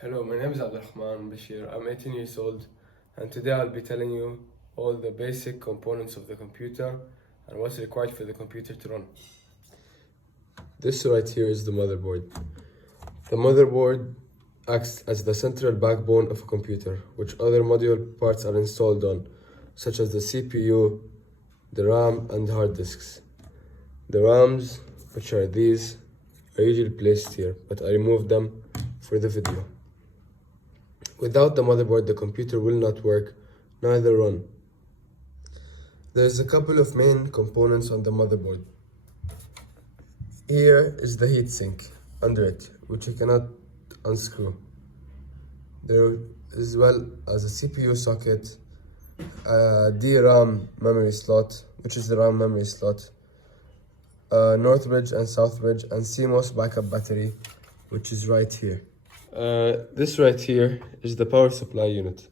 Hello, my name is Abdulrahman Bashir. I'm 18 years old, and today I'll be telling you all the basic components of the computer and what's required for the computer to run. This right here is the motherboard. The motherboard acts as the central backbone of a computer, which other module parts are installed on, such as the CPU, the RAM, and hard disks. The RAMs, which are these, are usually placed here, but I removed them for the video. Without the motherboard, the computer will not work, neither run. There's a couple of main components on the motherboard. Here is the heatsink under it, which you cannot unscrew. There as well as a CPU socket, a DRAM memory slot, which is the RAM memory slot, a North bridge and South bridge, and CMOS backup battery, which is right here. This right here is the power supply unit.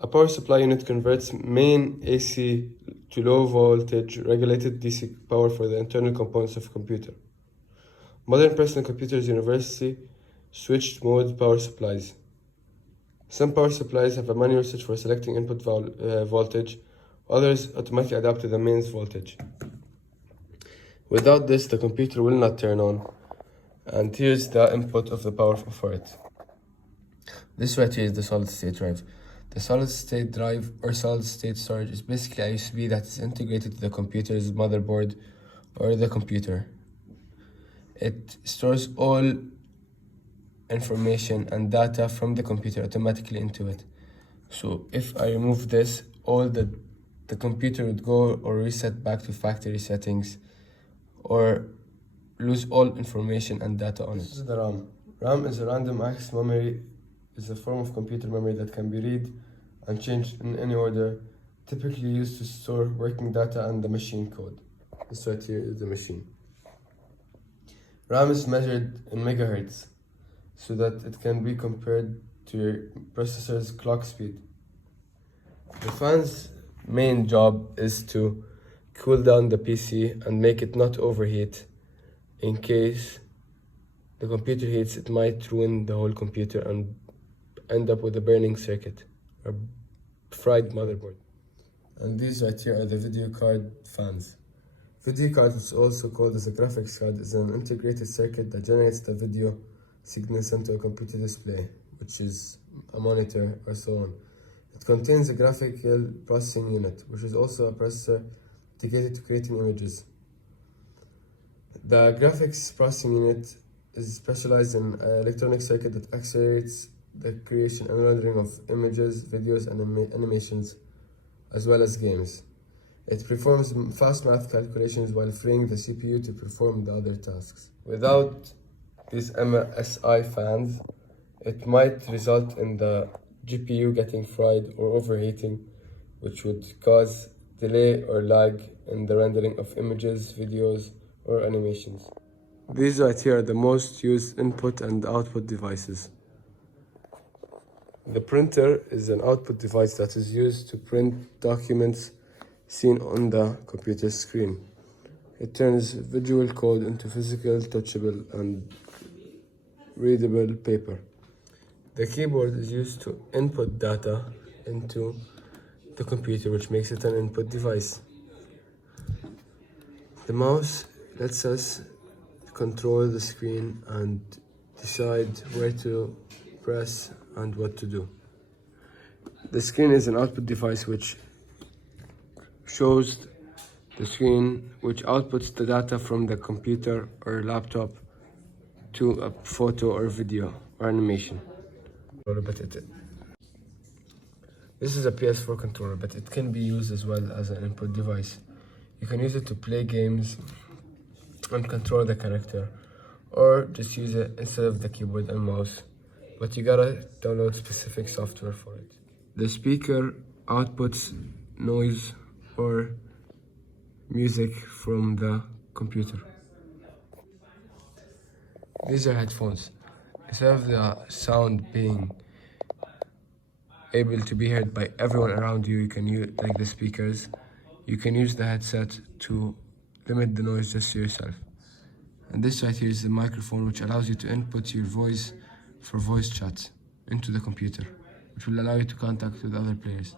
A power supply unit converts main AC to low voltage regulated DC power for the internal components of a computer. Modern personal computers universally switched mode power supplies. Some power supplies have a manual switch for selecting input voltage, others automatically adapt to the mains voltage. Without this, the computer will not turn on. And here's the input of the power for it. This right here is the solid state drive. The solid state drive or solid state storage is basically a USB that is integrated to the computer's motherboard or the computer. It stores all information and data from the computer automatically into it. So if I remove this, all the computer would go or reset back to factory settings or lose all information and data on it. This is the RAM. RAM is a random access memory. It's a form of computer memory that can be read and changed in any order, typically used to store working data and the machine code. This right here is the machine. RAM is measured in megahertz so that it can be compared to your processor's clock speed. The fan's main job is to cool down the PC and make it not overheat. In case the computer heats, it might ruin the whole computer and end up with a burning circuit or fried motherboard. And these right here are the video card fans. Video card, is also called as a graphics card, is an integrated circuit that generates the video signals into a computer display, which is a monitor or so on. It contains a graphical processing unit, which is also a processor dedicated to creating images. The graphics processing unit is specialized in an electronic circuit that accelerates the creation and rendering of images, videos, and animations, as well as games. It performs fast math calculations while freeing the CPU to perform the other tasks. Without these MSI fans, it might result in the GPU getting fried or overheating, which would cause delay or lag in the rendering of images, videos, or animations. These right here are the most used input and output devices. The printer is an output device that is used to print documents seen on the computer screen. It turns visual code into physical, touchable, and readable paper. The keyboard is used to input data into the computer, which makes it an input device. The mouse lets us control the screen and decide where to press and what to do. The screen is an output device which shows the screen, which outputs the data from the computer or laptop to a photo or video or animation. This is a PS4 controller, but it can be used as well as an input device. You can use it to play games and control the character, or just use it instead of the keyboard and mouse, but you gotta download specific software for it. The speaker outputs noise or music from the computer. These are headphones. Instead of the sound being able to be heard by everyone around you, you can use, like the speakers, you can use the headset to limit the noise just to yourself. And this right here is the microphone, which allows you to input your voice for voice chat into the computer, which will allow you to contact with other players.